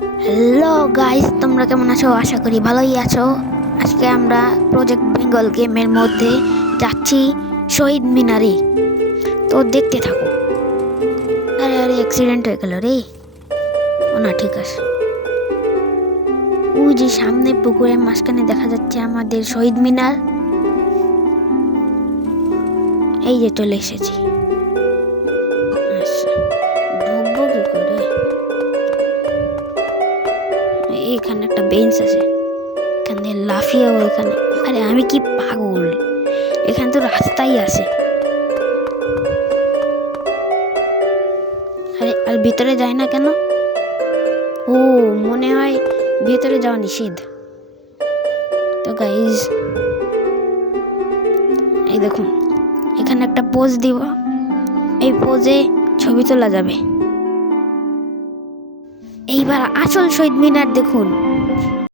Hello guys, তোমরা কেমন আছো? আশা করি ভালোই আছো। আজকে আমরা প্রজেক্ট বেঙ্গল গেমের মধ্যে যাচ্ছি শহীদ মিনারে। তো দেখতে থাকো। আরে আরে অ্যাক্সিডেন্ট হয়ে গেল রে। ও না, ঠিক আছে। ওই যে সামনে পুকুরের মাঝখানে দেখা যাচ্ছে আমাদের শহীদ মিনার। এই যে চলে এসেছি। আচ্ছা, ঢুকবো কি করে? এখানে একটা বেঞ্চ আছে, এখানে লাফিয়ে ওইখানে। আরে আমি কি পাগল, এখানে তো রাস্তাই আছে। আরে আর ভিতরে যায় না কেন? ও, মনে হয় ভেতরে যাওয়া নিষেধ। তো গাইজ, এই দেখুন, এখানে একটা পোজ দিব। এই পোজে ছবি তোলা যাবে। এইবার আসল শহীদ মিনার দেখুন।